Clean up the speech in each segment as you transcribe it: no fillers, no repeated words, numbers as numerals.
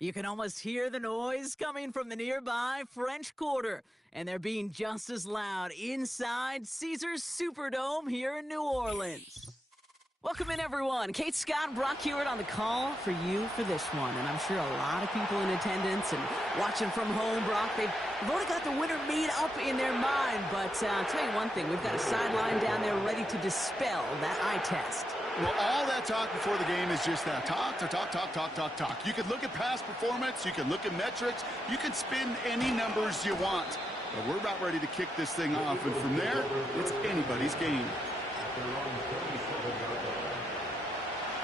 You can almost hear the noise coming from the nearby French Quarter, and they're being just as loud inside Caesars Superdome here in New Orleans. Welcome in, everyone. Kate Scott, Brock Hewitt on the call for you for this one. And I'm sure a lot of people in attendance and watching from home, Brock, they've already got the winner made up in their mind. But I'll tell you one thing, we've got a sideline down there ready to dispel that eye test. Well, all that talk before the game is just that. Talk. You can look at past performance. You can look at metrics. You can spin any numbers you want. But we're about ready to kick this thing off. And from there, it's anybody's game.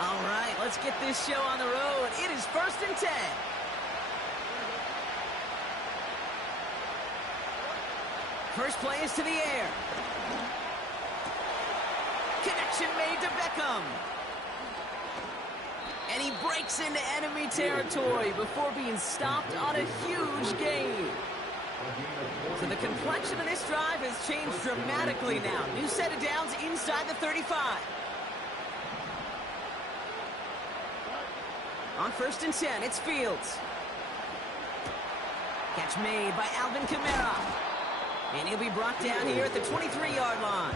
All right, let's get this show on the road. It is 1st and 10. First play is to the air. Connection made to Beckham. And he breaks into enemy territory before being stopped on a huge gain. So the complexion of this drive has changed dramatically now. New set of downs inside the 35. On 1st and 10, it's Fields. Catch made by Alvin Kamara. And he'll be brought down here at the 23-yard line.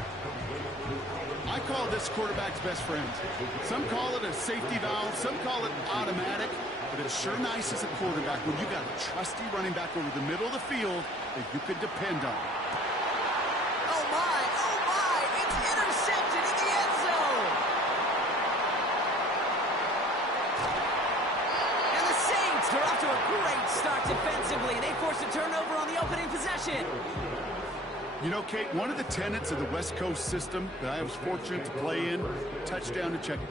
I call this quarterback's best friend. Some call it a safety valve, some call it automatic, but it's sure nice as a quarterback when you got a trusty running back over the middle of the field that you could depend on. Oh my, it's intercepted in the end zone. And the Saints are off to a great start defensively. They force a turnover on the opening possession. You know, Kate, one of the tenets of the West Coast system that I was fortunate to play in, touchdown to check it.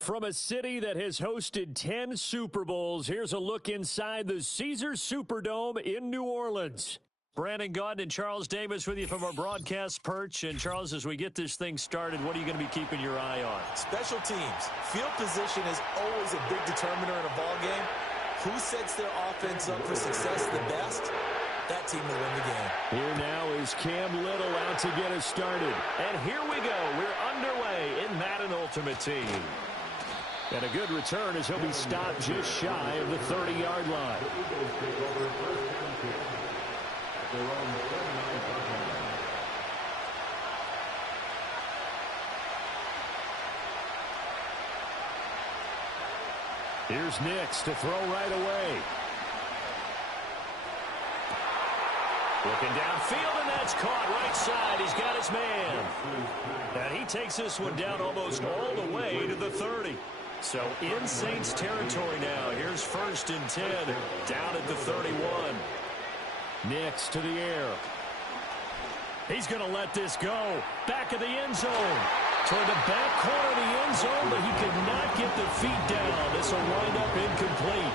From a city that has hosted 10 Super Bowls, here's a look inside the Caesars Superdome in New Orleans. Brandon Gaudin and Charles Davis with you from our broadcast perch. And, Charles, as we get this thing started, what are you going to be keeping your eye on? Special teams. Field position is always a big determiner in a ball game. Who sets their offense up for success the best? That team will win the game. Here now is Cam Little out to get us started. And here we go. We're underway in Madden Ultimate Team. And a good return as he'll be stopped just shy of the 30-yard line. Here's Nix to throw right away. Looking downfield, and that's caught right side. He's got his man. And he takes this one down almost all the way to the 30. So in Saints territory now. Here's 1st and 10 down at the 31. Nix to the air. He's going to let this go. Back of the end zone. Toward the back corner of the end zone, but he could not get the feet down. This will wind up incomplete.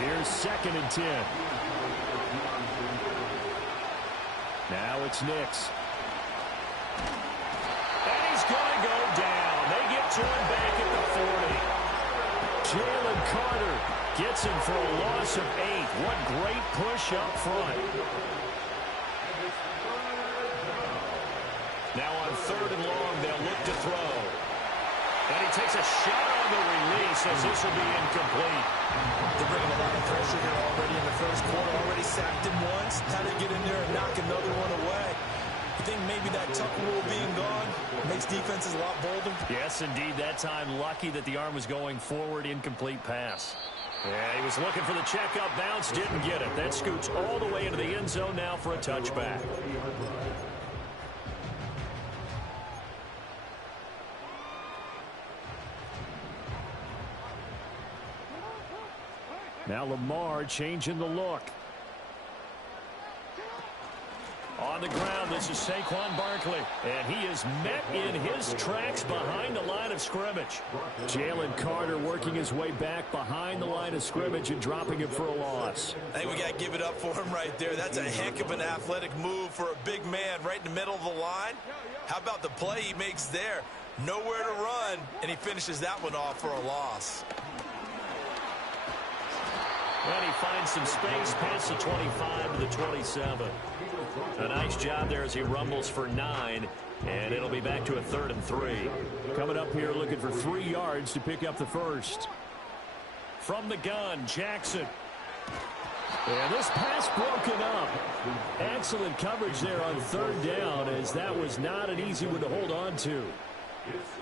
Here's 2nd and 10. Now it's Nix. And he's going to go down. They get to him back at the 40. Jalen Carter gets him for a loss of 8. What great push up front. Now on 3rd and long, they'll look to throw. And he takes a shot on the release as this will be incomplete. They're bringing a lot of pressure here already in the first quarter. Already sacked him once. How to get in there and knock another one away. I think maybe maybe that tuck rule being gone makes defenses a lot bolder. Yes, indeed. That time, lucky that the arm was going forward. Incomplete pass. Yeah, he was looking for the checkup bounce, didn't get it. That scoots all the way into the end zone now for a touchback. Now Lamar changing the look. On the ground, this is Saquon Barkley. And he is met in his tracks behind the line of scrimmage. Jalen Carter working his way back behind the line of scrimmage and dropping him for a loss. I think we got to give it up for him right there. That's a heck of an athletic move for a big man right in the middle of the line. How about the play he makes there? Nowhere to run, and he finishes that one off for a loss. And he finds some space past the 25 to the 27. A nice job there as he rumbles for 9, and it'll be back to a 3rd and 3. Coming up here looking for 3 yards to pick up the first. From the gun, Jackson. And this pass broken up. Excellent coverage there on 3rd down, as that was not an easy one to hold on to.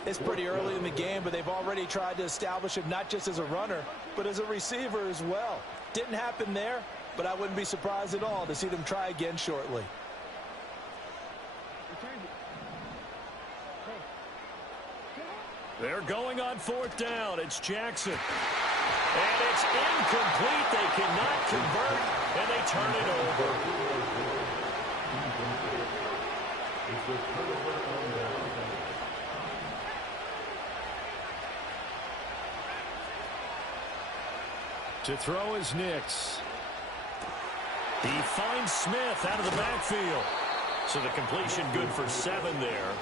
It's pretty early in the game, but they've already tried to establish him not just as a runner, but as a receiver as well. Didn't happen there, but I wouldn't be surprised at all to see them try again shortly. They're going on 4th down. It's Jackson. And it's incomplete. They cannot convert, and they turn it over. To throw is Nix. He finds Smith out of the backfield. So the completion good for 7 there.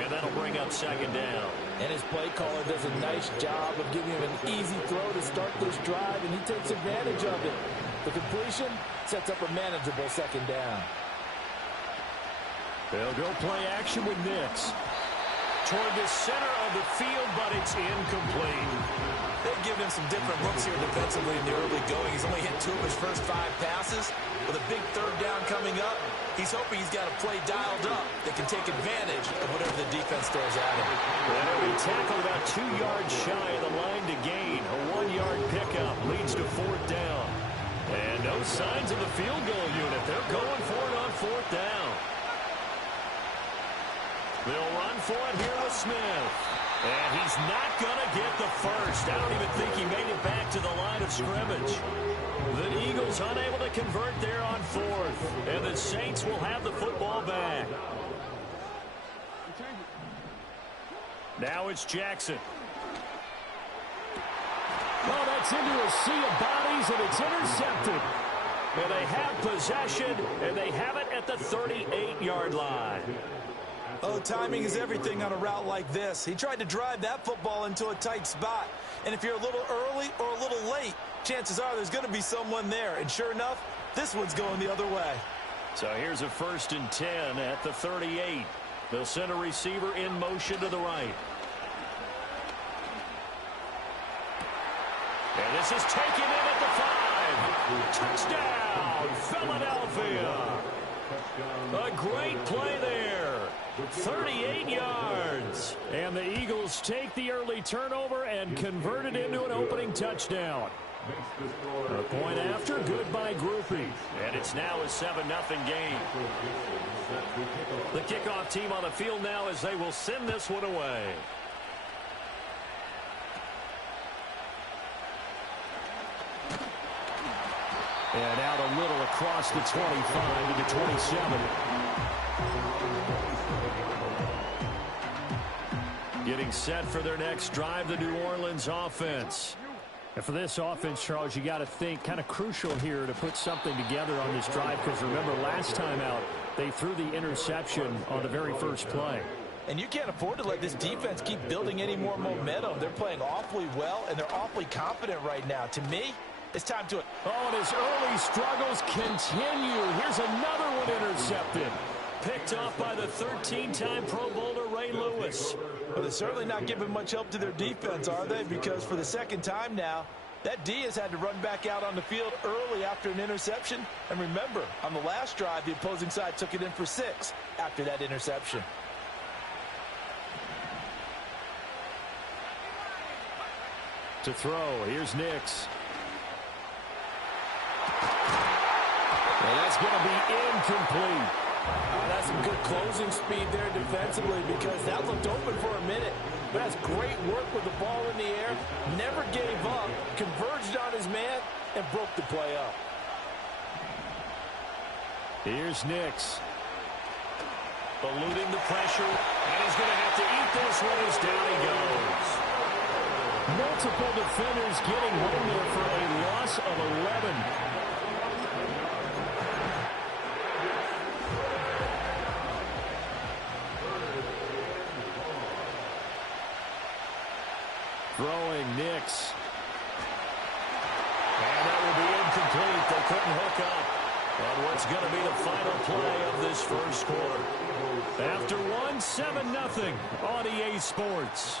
And that'll bring up 2nd down. And his play caller does a nice job of giving him an easy throw to start this drive, and he takes advantage of it. The completion sets up a manageable 2nd down. They'll go play action with Nix. Toward the center of the field, but it's incomplete. They've given him some different looks here defensively in the early going. He's only hit 2 of his first 5 passes. With a big 3rd down coming up, he's hoping he's got a play dialed up that can take advantage of whatever the defense throws at him. Well, he tackled about 2 yards shy of the line to gain. A 1-yard pickup leads to 4th down. And no signs of the field goal unit. They're going for it on 4th down. They'll run for it here with Smith. And he's not going to get the first. I don't even think he made it back to the line of scrimmage. The Eagles unable to convert there on 4th. And the Saints will have the football back. Now it's Jackson. Oh, that's into a sea of bodies, and it's intercepted. And they have possession, and they have it at the 38-yard line. Oh, timing is everything on a route like this. He tried to drive that football into a tight spot. And if you're a little early or a little late, chances are there's going to be someone there. And sure enough, this one's going the other way. So here's a 1st and 10 at the 38. They'll send a receiver in motion to the right. And this is taken in at the 5. Touchdown, Philadelphia. A great play there. 38 yards. And the Eagles take the early turnover and convert it into an opening touchdown. A point after, good by Groupie. And it's now a 7-0 game. The kickoff team on the field now as they will send this one away. And out a little across the 25 to the 27. Getting set for their next drive, the New Orleans offense. And for this offense, Charles, you got to think kind of crucial here to put something together on this drive, because remember last time out, they threw the interception on the very first play. And you can't afford to let this defense keep building any more momentum. They're playing awfully well, and they're awfully confident right now. To me, it's time to... Oh, and his early struggles continue. Here's another one intercepted. Picked off by the 13-time Pro Bowler Ray Lewis. Well, they're certainly not giving much help to their defense, are they? Because for the 2nd time now, That D has had to run back out on the field early after an interception. And remember, on the last drive, the opposing side took it in for 6 after that interception. To throw, here's Nix. And that's going to be incomplete. That's some good closing speed there defensively because that looked open for a minute. But that's great work with the ball in the air. Never gave up, converged on his man, and broke the play up. Here's Nix. Eluding the pressure, and he's going to have to eat this one as down he goes. Multiple defenders getting home there for a loss of 11. Throwing Nix. And that will be incomplete. They couldn't hook up on what's going to be the final play of this first quarter. After 7-0 on EA Sports.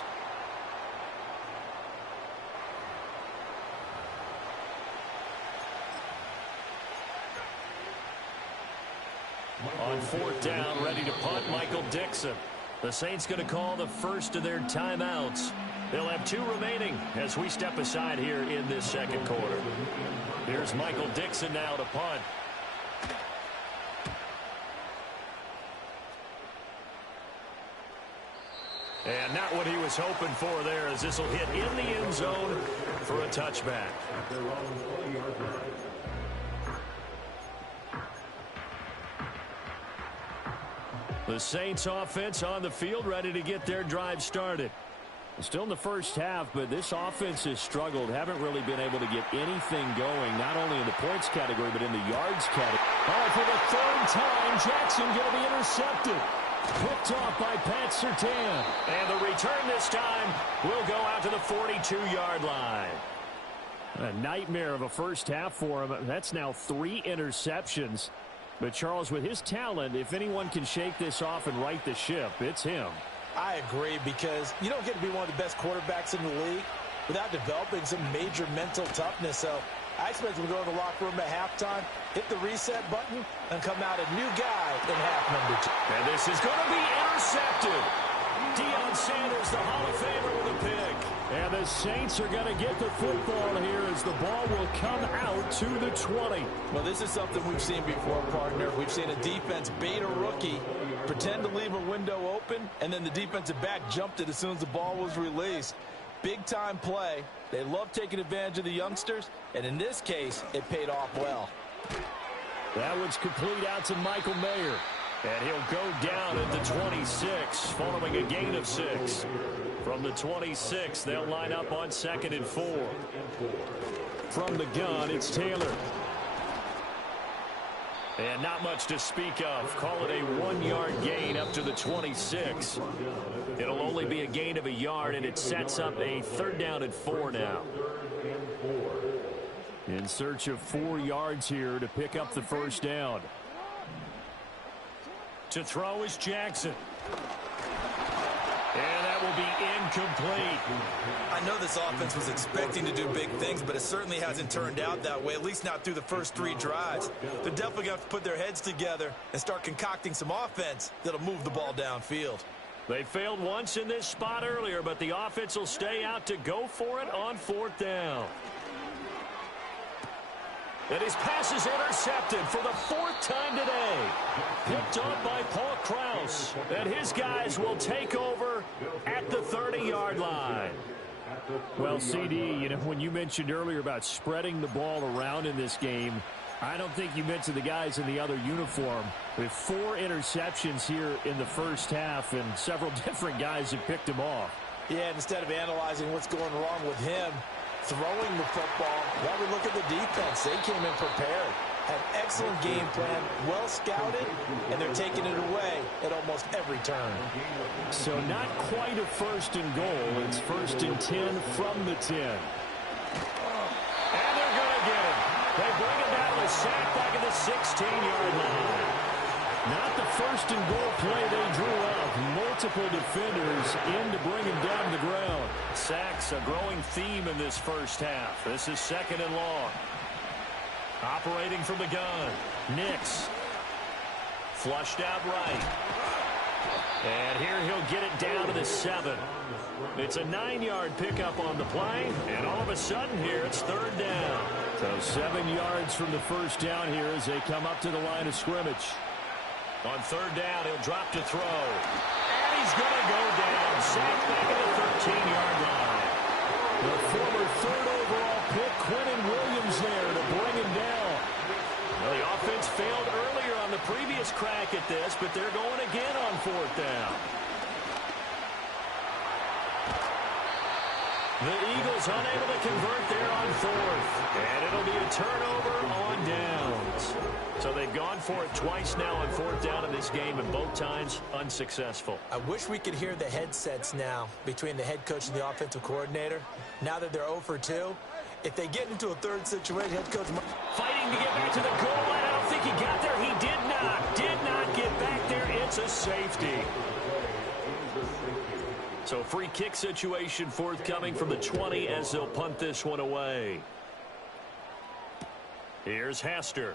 On 4th down, ready to punt, Michael Dixon. The Saints going to call the first of their timeouts. They'll have 2 remaining as we step aside here in this second quarter. Here's Michael Dixon now to punt. And not what he was hoping for there, as this will hit in the end zone for a touchback. The Saints offense on the field, ready to get their drive started. Still in the first half, but this offense has struggled. Haven't really been able to get anything going, not only in the points category, but in the yards category. For the 3rd time, Jackson going to be intercepted. Picked off by Pat Surtain. And the return this time will go out to the 42-yard line. A nightmare of a first half for him. That's now 3 interceptions. But Charles, with his talent, if anyone can shake this off and right the ship, it's him. I agree, because you don't get to be one of the best quarterbacks in the league without developing some major mental toughness. So I expect him to go to the locker room at halftime, hit the reset button, and come out a new guy in half number 2. And this is going to be intercepted. Deion Sanders, the Hall of Famer, with a pick. And the Saints are going to get the football here as the ball will come out to the 20. Well, this is something we've seen before, partner. We've seen a defense bait a rookie, pretend to leave a window open, and then the defensive back jumped it as soon as the ball was released. Big-time play. They love taking advantage of the youngsters, and in this case, it paid off well. That one's complete out to Michael Mayer. And he'll go down at the 26, following a gain of 6. From the 26, they'll line up on 2nd and 4. From the gun, it's Taylor. And not much to speak of. Call it a 1-yard gain up to the 26. It'll only be a gain of a yard, and it sets up a 3rd down and 4 now. In search of 4 yards here to pick up the first down. To throw is Jackson. And that will be incomplete. I know this offense was expecting to do big things, but it certainly hasn't turned out that way, at least not through the first 3 drives. They're definitely going to have to put their heads together and start concocting some offense that'll move the ball downfield. They failed once in this spot earlier, but the offense will stay out to go for it on 4th down. And his pass is intercepted for the 4th time today. Picked off by Paul Krause. And his guys will take over at the 30-yard line. Well, CD, you know, when you mentioned earlier about spreading the ball around in this game, I don't think you mentioned the guys in the other uniform. With 4 interceptions here in the first half, and several different guys have picked him off. Yeah, instead of analyzing what's going wrong with him, throwing the football, while we look at the defense, they came in prepared. Had excellent game plan, well scouted, and they're taking it away at almost every turn. So not quite a 1st and goal. It's 1st and 10 from the 10. And they're going to get him. They bring him down with a sack back at the 16-yard line. Not the first and goal play they drew up. Multiple defenders in to bring him down to the ground. Sacks, a growing theme in this first half. This is second and long. Operating from the gun. Nix. Flushed out right. And here he'll get it down to the 7. It's a 9-yard pickup on the play, and all of a sudden here it's third down. So 7 yards from the first down here as they come up to the line of scrimmage. On third down, he'll drop to throw. And he's going to go down. Sacked back at the 13-yard line. The former third overall pick, Quentin Williams there to bring him down. Well, the offense failed earlier on the previous crack at this, but they're going again on fourth down. The Eagles unable to convert there on fourth. And it'll be a turnover on downs. So they've gone for it twice now on fourth down in this game, and both times unsuccessful. I wish we could hear the headsets now between the head coach and the offensive coordinator. Now that they're 0 for 2, if they get into a third situation, head coach... Fighting to get back to the goal line. I don't think he got there. He did not get back there. It's a safety. So free kick situation forthcoming from the 20 as they'll punt this one away. Here's Hester.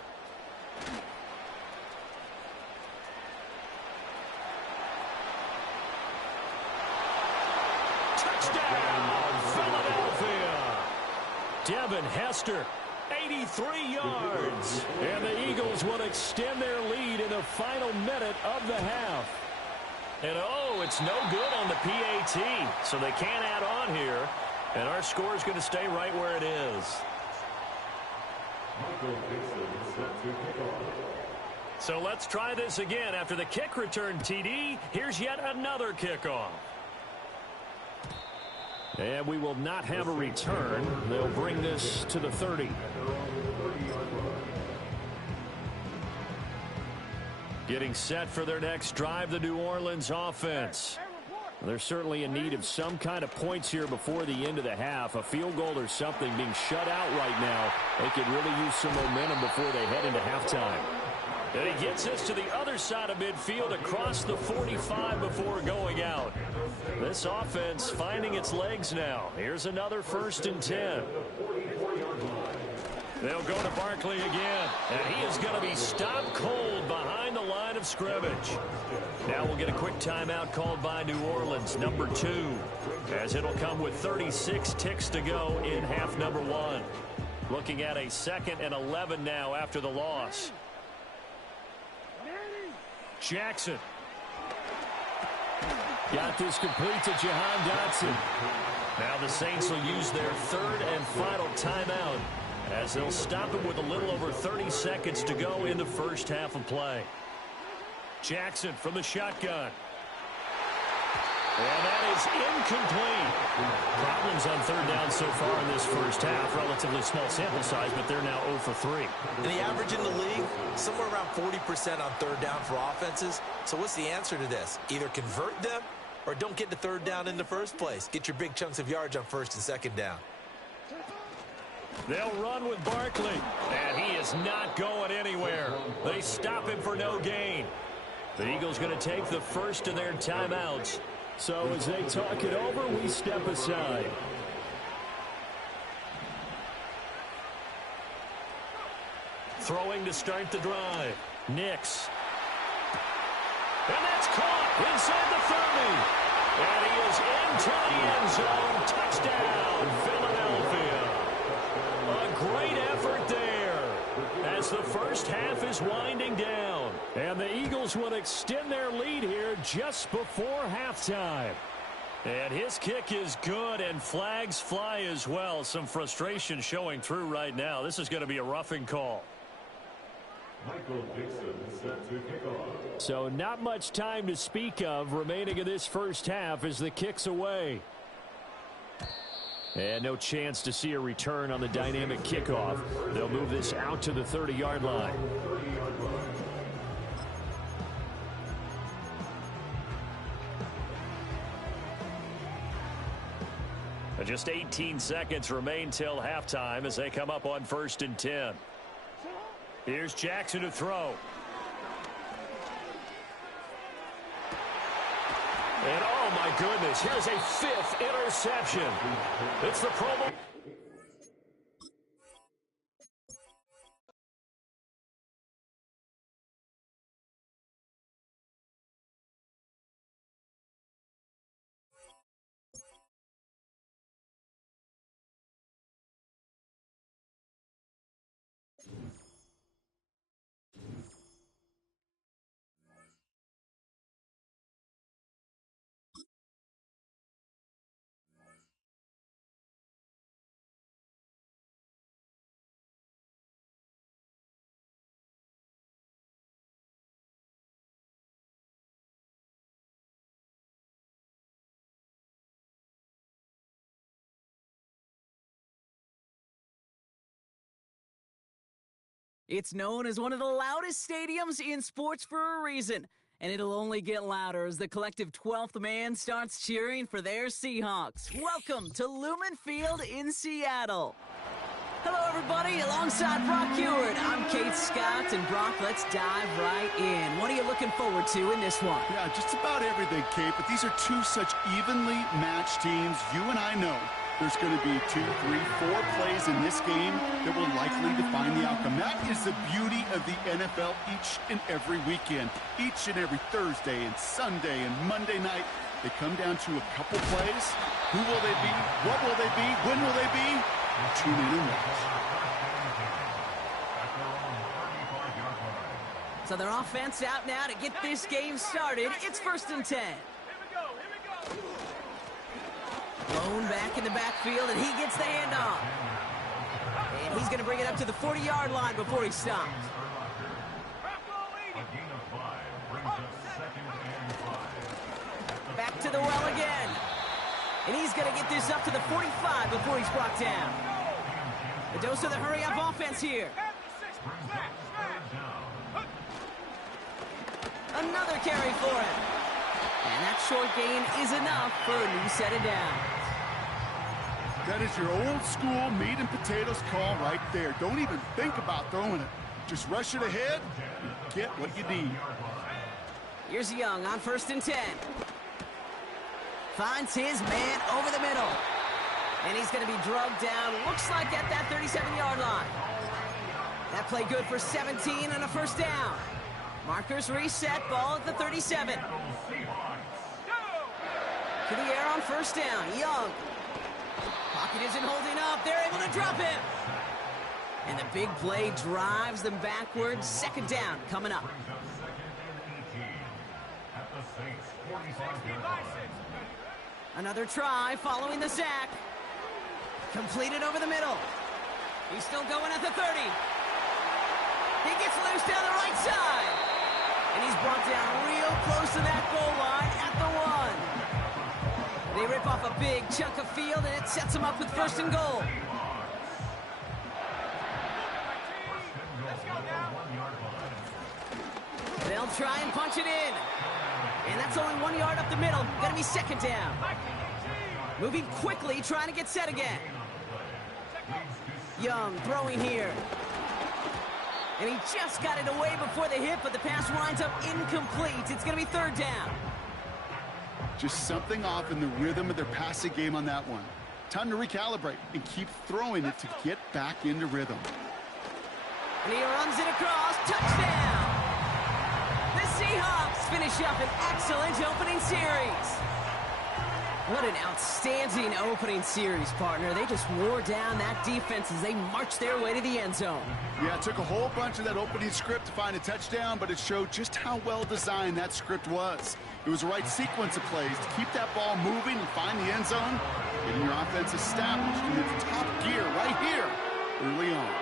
Touchdown, Philadelphia. Devin Hester, 83 yards. And the Eagles will extend their lead in the final minute of the half. And, oh, it's no good on the PAT, so they can't add on here. And our score is going to stay right where it is. So let's try this again. After the kick return TD, here's yet another kickoff. And we will not have a return. They'll bring this to the 30. Getting set for their next drive, the New Orleans offense. They're certainly in need of some kind of points here before the end of the half. A field goal or something being shut out right now. They could really use some momentum before they head into halftime. And he gets this to the other side of midfield across the 45 before going out. This offense finding its legs now. Here's another 1st and 10. They'll go to Barkley again, and he is going to be stopped cold behind the line of scrimmage. Now we'll get a quick timeout called by New Orleans, number 2, as it'll come with 36 ticks to go in half number 1. Looking at a 2nd and 11 now after the loss. Jackson. Got this complete to Jahan Dotson. Now the Saints will use their 3rd and final timeout, as they'll stop him with a little over 30 seconds to go in the first half of play. Jackson from the shotgun. And that is incomplete. Problems on third down so far in this first half. Relatively small sample size, but they're now 0 for 3. And the average in the league, somewhere around 40% on third down for offenses. So what's the answer to this? Either convert them or don't get the third down in the first place. Get your big chunks of yards on 1st and 2nd down. They'll run with Barkley, and he is not going anywhere. They stop him for no gain. The Eagles going to take the first of their timeouts. So as they talk it over, we step aside. Throwing to start the drive. Nix. And that's caught inside the 30. And he is into the end zone. Touchdown, Philadelphia. A great effort there as the first half is winding down. And the Eagles will extend their lead here just before halftime. And his kick is good, and flags fly as well. Some frustration showing through right now. This is going to be a roughing call. Michael Dixon set to kick off. So not much time to speak of remaining in this first half as the kick's away. And no chance to see a return on the dynamic kickoff. They'll move this out to the 30-yard line. Just 18 seconds remain till halftime as they come up on 1st and 10. Here's Jackson to throw. And oh my goodness, here's a 5th interception. It's the Pro Bowl. It's known as one of the loudest stadiums in sports for a reason, and it'll only get louder as the collective 12th man starts cheering for their Seahawks. Welcome to Lumen Field in Seattle. Hello, everybody. Alongside Brock Heward, I'm Kate Scott, and Brock, let's dive right in. What are you looking forward to in this one? Yeah, just about everything, Kate, but these are two such evenly matched teams. You and I know there's going to be 2, 3, 4 plays in this game that will likely define the outcome. That is the beauty of the NFL each and every weekend. Each and every Thursday and Sunday and Monday night, they come down to a couple plays. Who will they be? What will they be? When will they be? Tune in and watch. So their offense out now to get this game started. It's 1st and 10. Blown back in the backfield, and he gets the handoff. And he's going to bring it up to the 40-yard line before he stops. Back to the well again. And he's going to get this up to the 45 before he's brought down. The dose of the hurry-up offense here. Another carry for him. And that short gain is enough for a new set of downs. That is your old school meat and potatoes call right there. Don't even think about throwing it. Just rush it ahead and get what you need. Here's Young on 1st and 10. Finds his man over the middle. And he's going to be drugged down, looks like at that 37-yard line. That play good for 17 and a 1st down. Markers reset, ball at the 37. To the air on 1st down, Young. Pocket isn't holding up, they're able to drop him. And the big play drives them backwards. 2nd down coming up. Another try following the sack. Completed over the middle. He's still going at the 30. He gets loose down the right side. And he's brought down real close to that goal line at the 1. They rip off a big chunk of field, and it sets them up with 1st and goal. They'll try and punch it in. And that's only 1 yard up the middle. Gonna be 2nd down. Moving quickly, trying to get set again. Young throwing here. And he just got it away before the hit, but the pass winds up incomplete. It's gonna be 3rd down. Just something off in the rhythm of their passing game on that one. Time to recalibrate and keep throwing it to get back into rhythm. And he runs it across. Touchdown! The Seahawks finish up an excellent opening series. What an outstanding opening series, partner. They just wore down that defense as they marched their way to the end zone. Yeah, it took a whole bunch of that opening script to find a touchdown, but it showed just how well designed that script was. It was the right sequence of plays to keep that ball moving and find the end zone, getting your offense established in its top gear right here early on.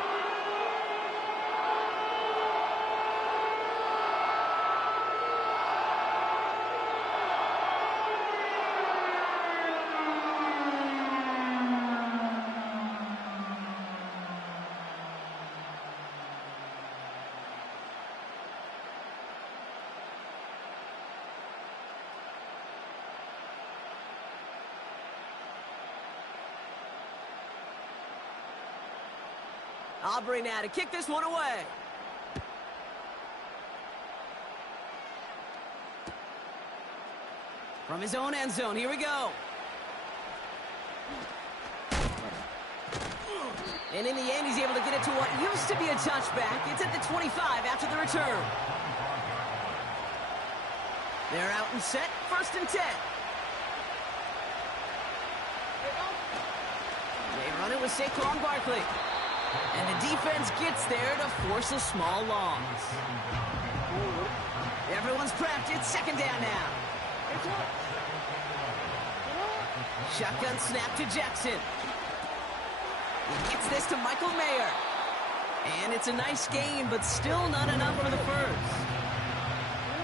Aubrey now to kick this one away. From his own end zone, here we go. And in the end, he's able to get it to what used to be a touchback. It's at the 25 after the return. They're out and set, 1st and 10. They run it with Saquon Barkley. And the defense gets there to force a small loss. Everyone's prepped. It's 2nd down now. Shotgun snap to Jackson. He gets this to Michael Mayer. And it's a nice game, but still not enough for the first.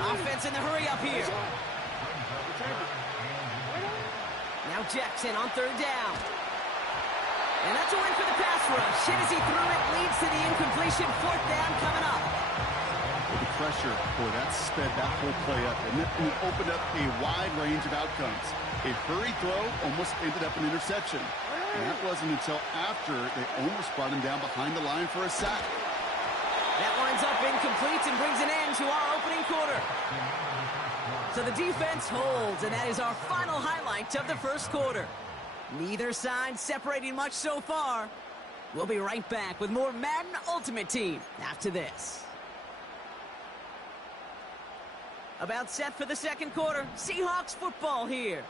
Offense in the hurry up here. Now Jackson on 3rd down. And that's a win for the pass rush. Hit as he threw it, leads to the incompletion. 4th down coming up. The pressure, boy, that sped that whole play up. And it opened up a wide range of outcomes. A hurry throw almost ended up an interception. And that wasn't until after they almost brought him down behind the line for a sack. That winds up incomplete and brings an end to our opening quarter. So the defense holds, and that is our final highlight of the first quarter. Neither side separating much so far. We'll be right back with more Madden Ultimate Team after this. About set for the second quarter. Seahawks football here.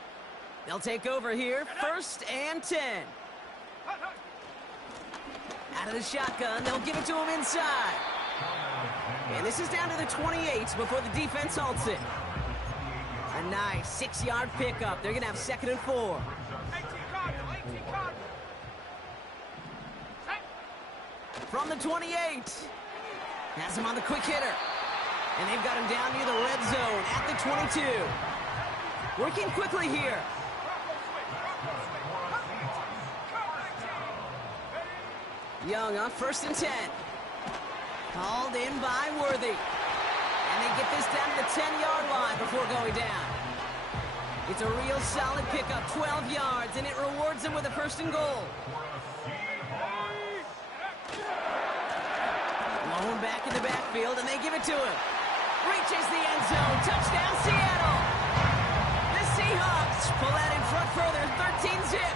They'll take over here, 1st and 10. Out of the shotgun, they'll give it to him inside. And this is down to the 28 before the defense halts it. A nice 6-yard pickup. They're going to have 2nd and 4. From the 28. Has him on the quick hitter. And they've got him down near the red zone at the 22. Working quickly here. Young on 1st and 10. Called in by Worthy. And they get this down to the 10-yard line before going down. It's a real solid pickup, 12 yards, and it rewards them with a 1st and goal. Blown back in the backfield, and they give it to him. Reaches the end zone. Touchdown, Seattle. The Seahawks pull out in front further, 13-zip.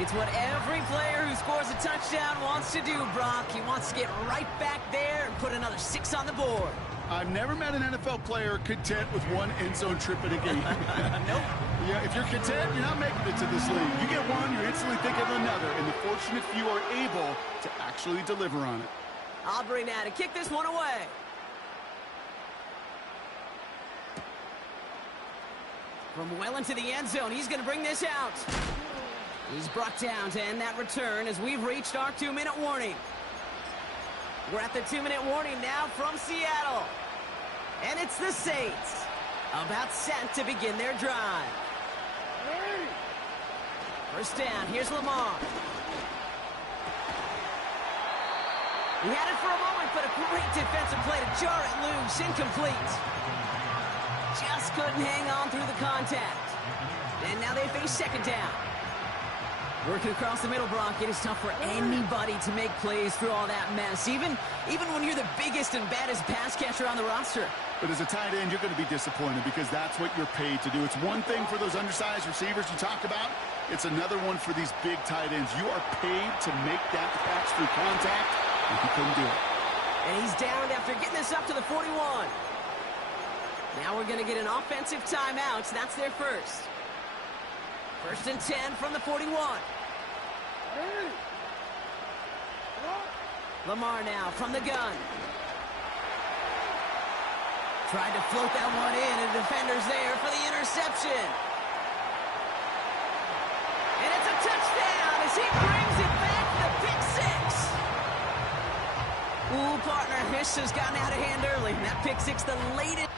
It's what every player who scores a touchdown wants to do, Brock. He wants to get right back there and put another 6 on the board. I've never met an NFL player content with one end zone trip in a game. Nope. Yeah, if you're content, you're not making it to this league. You get one, you're instantly thinking of another, and the fortunate few are able to actually deliver on it. Aubrey now to kick this one away. From well into the end zone, he's going to bring this out. He's brought down to end that return as we've reached our 2-minute warning. We're at the 2-minute warning now from Seattle. And it's the Saints about set to begin their drive. 1st down, here's Lamar. He had it for a moment, but a great defensive play to jar it loose, incomplete. Just couldn't hang on through the contact. And now they face 2nd down. Working across the middle, Brock, it is tough for anybody to make plays through all that mess, even when you're the biggest and baddest pass catcher on the roster. But as a tight end, you're going to be disappointed because that's what you're paid to do. It's one thing for those undersized receivers you talk about. It's another one for these big tight ends. You are paid to make that catch through contact, and he couldn't do it. And he's downed after getting this up to the 41. Now we're going to get an offensive timeout. So that's their first. 1st and 10 from the 41. Lamar now from the gun. Tried to float that one in, and the defender's there for the interception. And it's a touchdown as he brings it back to the pick 6. Ooh, partner, this has gotten out of hand early. That pick 6, the latest.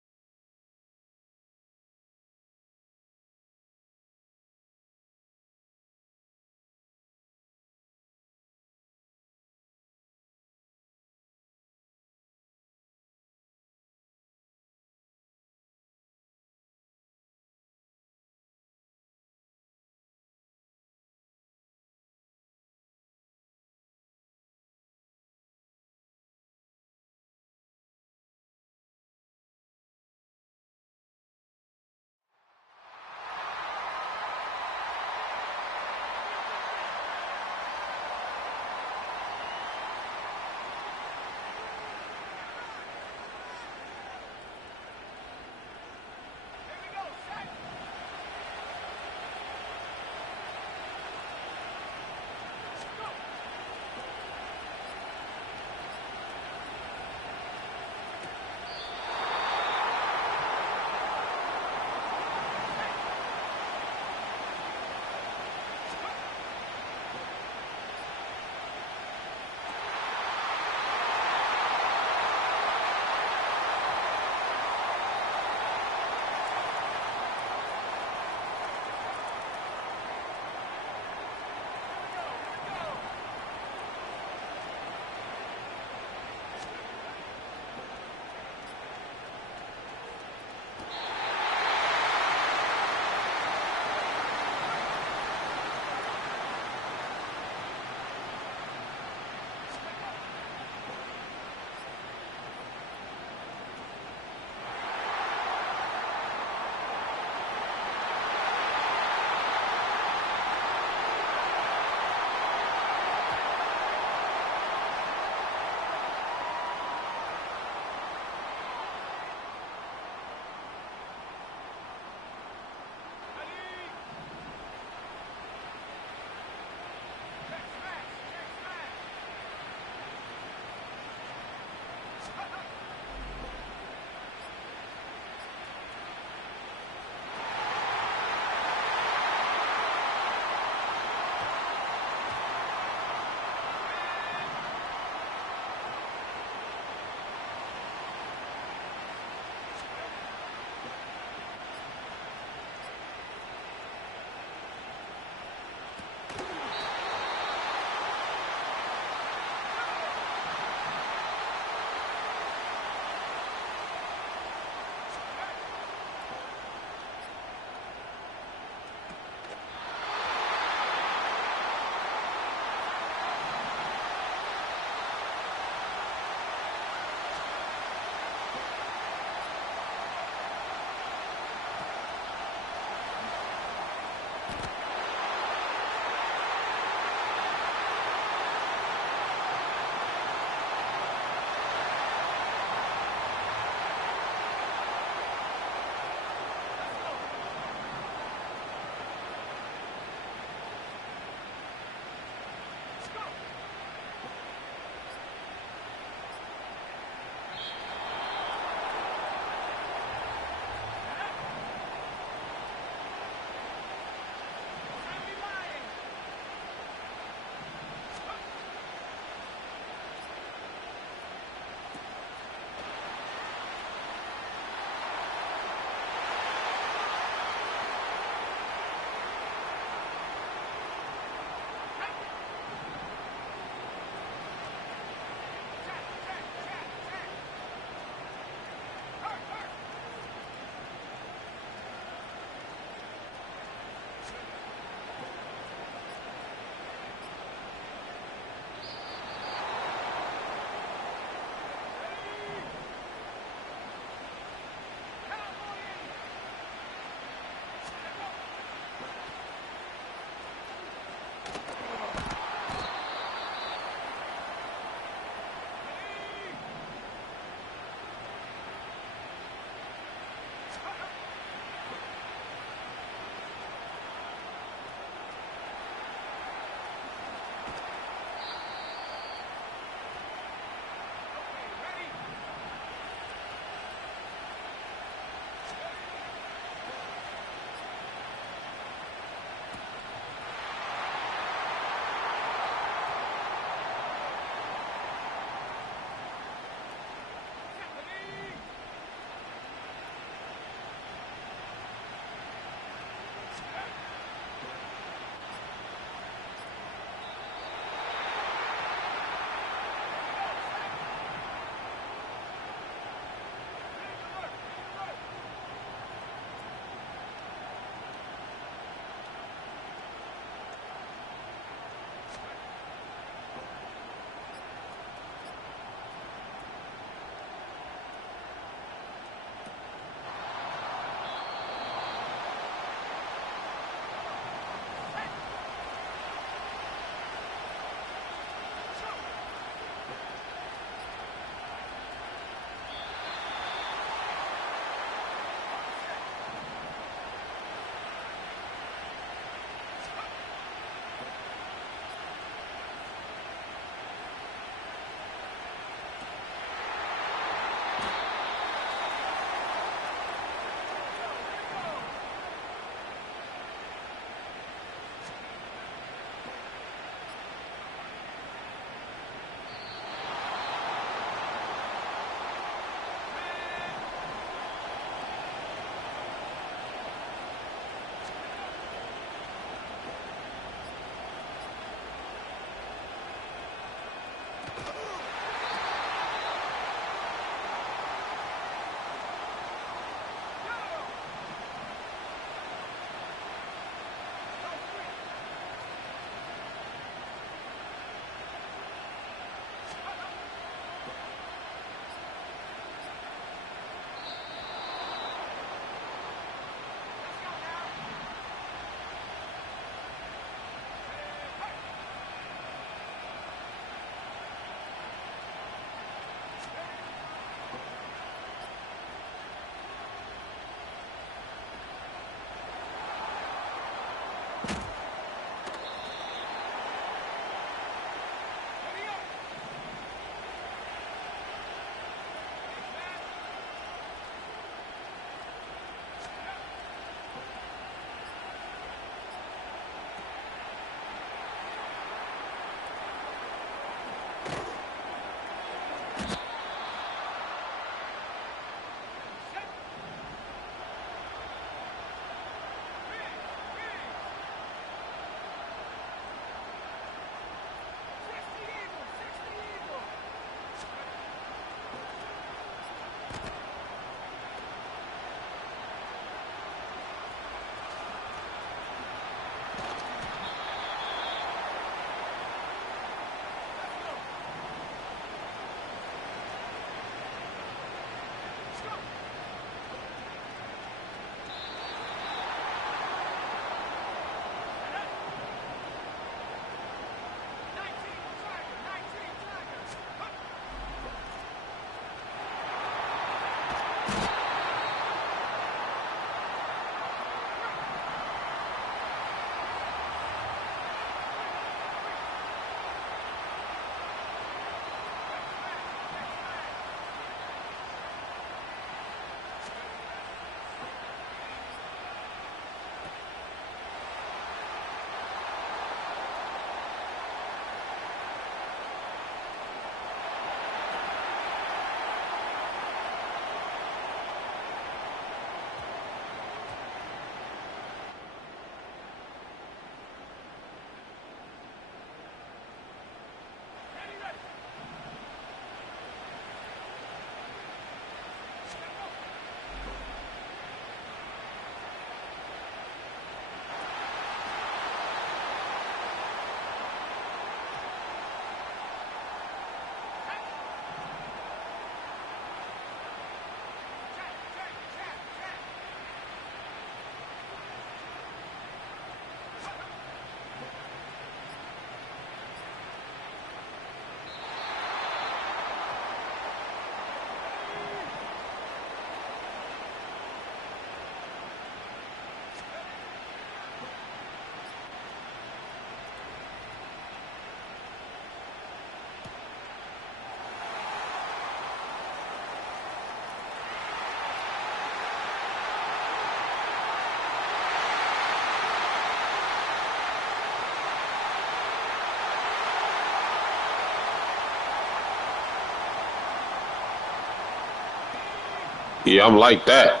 Yeah, I'm like that.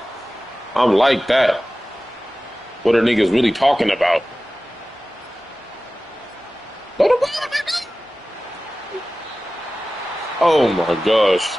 I'm like that. What are niggas really talking about? Throw the ball, nigga. Oh my gosh.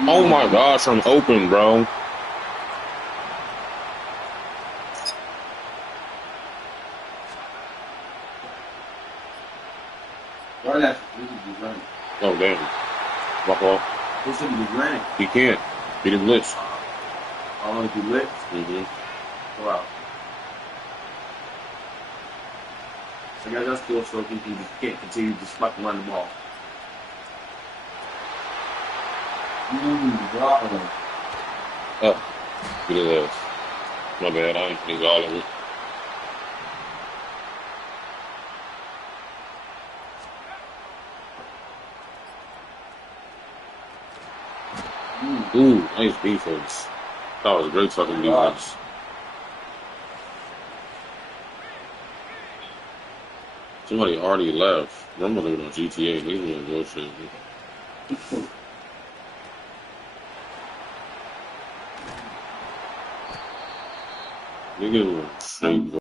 Oh my gosh, I'm open, bro. Oh, damn. My fault. He can't. He didn't blitz. Mm-hmm. Wow. So I guess that's cool, so he can't continue to just run the ball. Oh, get his ass. My bad, I ain't think all of it. Ooh, nice defense. That was a great fucking defense. Somebody already left. I'm looking on GTA. They doing bullshit. Nigga, straight